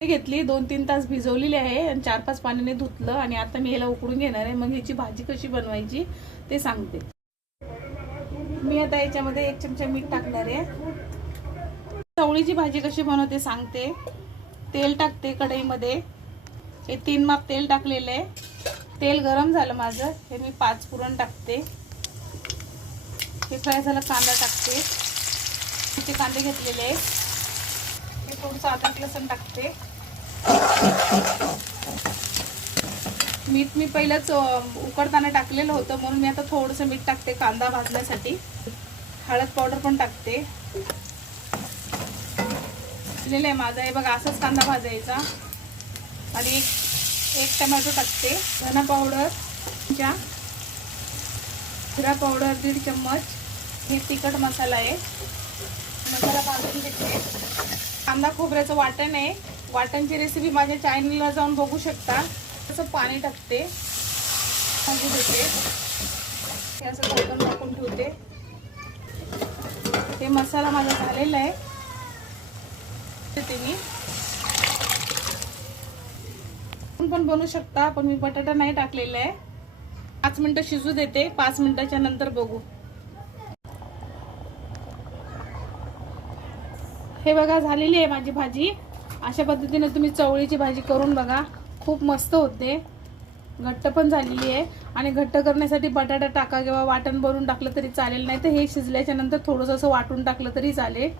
घेतली 2-3 तास भिजवलेली आहे आणि 4-5 पाण्याने धुतलं आणि आता मी याला उकडून घेणार आहे। मग ह्याची भाजी कशी बनवायची ते सांगते। मी आता याच्यामध्ये 1 चमचा मीठ टाकणार आहे। चवळीची भाजी कशी बनवते सांगते। तेल टाकते कढईमध्ये, हे 3 माप तेल टाकलेले आहे। तेल गरम झालं माझं, हे मी 5 पुरण टाकते। हे फ्राय झालं, कांदा टाकते। ते कांदे घेतलेले आहे, हे थोडंसं अद्रक लसूण टाकते। मीठ मी पहिलंच उकडताना टाकलेलं होतं म्हणून मी आता थोडंसं मीठ टाकते कांदा भाजण्यासाठी। हळद पावडर पण टाकते। लिहिलं आहे माझा, हे बघा असाच कांदा भाजायचा। आणि एक टोमॅटो टाकते। धना पावडर, जिरा पावडर 1.5 चम्मच, हे तिखट मसाला आहे। मसाला भाजून घेते। कांदा खोबऱ्याचं वाटण आहे, वाटणची रेसिपी माझ्या चॅनलला जाऊन बघू शकता। तसं पाणी टाकते, भाजी देते, हे असं झाकण टाकून ठेवते। हे मसाला माझा झालेला आहे, ते मी पण बनवू शकता, पण मी बटाटा नाही टाकलेला आहे। 5 मिनिटं शिजू देते, 5 मिनिटाच्या नंतर बघू। हे बघा झालेली आहे माझी भाजी। अशा पद्धतीने तुम्ही चवळीची भाजी करून बघा, खूप मस्त होते। घट्ट पण झालेली आहे आणि घट्ट करण्यासाठी बटाटा टाका किंवा वाटण भरून टाकलं तरी चालेल, नाही तर हे शिजल्याच्या नंतर थोडंसं असं वाटून टाकलं तरी चालेल।